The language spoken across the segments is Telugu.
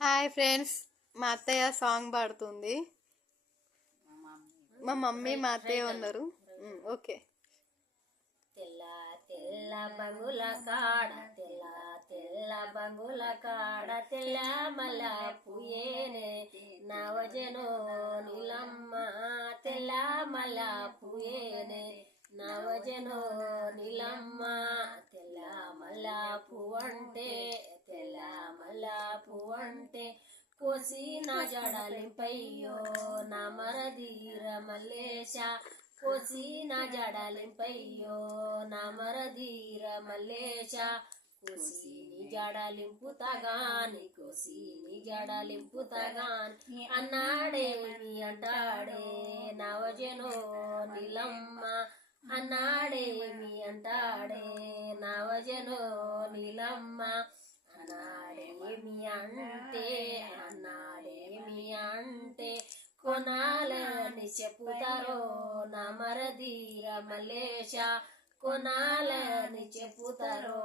హాయ్ ఫ్రెండ్స్, మా అత్తయ్య సాంగ్ పాడుతుంది. మా మమ్మీ మా అత్తయ్య ఉన్నారు. ఓకే. తెల్ల తెల్ల బంగుల కాడ, తెల్ల తెల్ల బంగుల కాడ, తెల్ల మల్ల పుయేనే నవజనో నిలమ్మ, తెల్ల మల్ల పుయేనే నవజనో నిలమ్మ. తెల్ల మల్ల పువ్వంటే, తెల్ల మల్ల పువ్వంటే కోసిన జడలింపయ్యో నా మరదీర మల్లేశ, కోసిన జడలింపయ్యో నా మరదీర మల్లేశ. కోసిని జడలింపుతగాని, కోసిని జడలింపుతగాని అన్నాడేమి అంటాడే నవజనో నిలమ్మ, అన్నాడేమి అంటాడే నవజనో నిలమ్మ. అన్నాడేమి అంటే, అన్నాడేమి అంటే కొనాలని చెప్పుతారో నా మరదీర మల్లేశ, కొనాలని చెప్పుతారో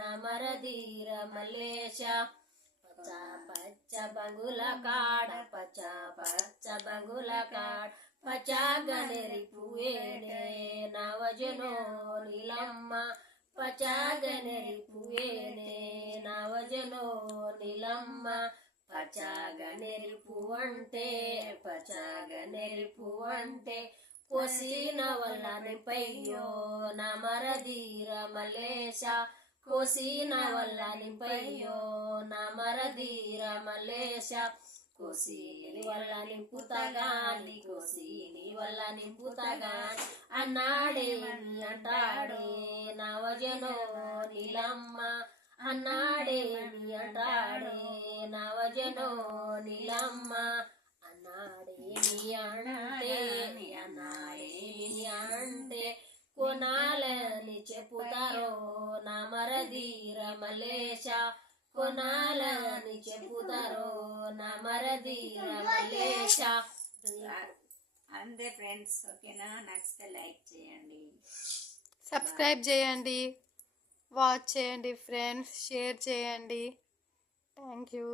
నా మరదీర మల్లేశ. పచ్చ పచ్చ బంగుల కాడ, పచ్చ పచ్చ బంగుల కాడ, పచ్చ గనేరి పువ్వేనే నవజనో నిలమ్మ, పచ్చ గనేరి పువ్వేనే నవజనో నిలమ్మ. పచ్చ గనేరి పువ్వంటే, పచ్చ గనేరి పువ్వంటే కోసిన వల్ల నింపయ్యో నా మరదీర మల్లేశ, కోసిన వల్ల నింపయ్యో నా మరదీర మల్లేశ. కోసిని వల్ల నింపుతగాని, కోసిని వల్ల నింపుతగాని అన్నాడేమి అంటాడే నవజనో నిలమ్మ, అన్నాడేమి అంటాడే నవజనో నిలమ్మ. అన్నాడేమి అంటే, అన్నాడేమి అంటే కొనాలని చెప్పుతారో నా మరదీర మల్లేశ, కొనాలని చెప్పుతారో నా మరదీర మల్లేశ. అంతే ఫ్రెండ్స్, ఓకేనా? నచ్చితే లైక్ చేయండి, సబ్స్క్రైబ్ చేయండి, వాచ్ చేయండి ఫ్రెండ్స్, షేర్ చేయండి. Thank you.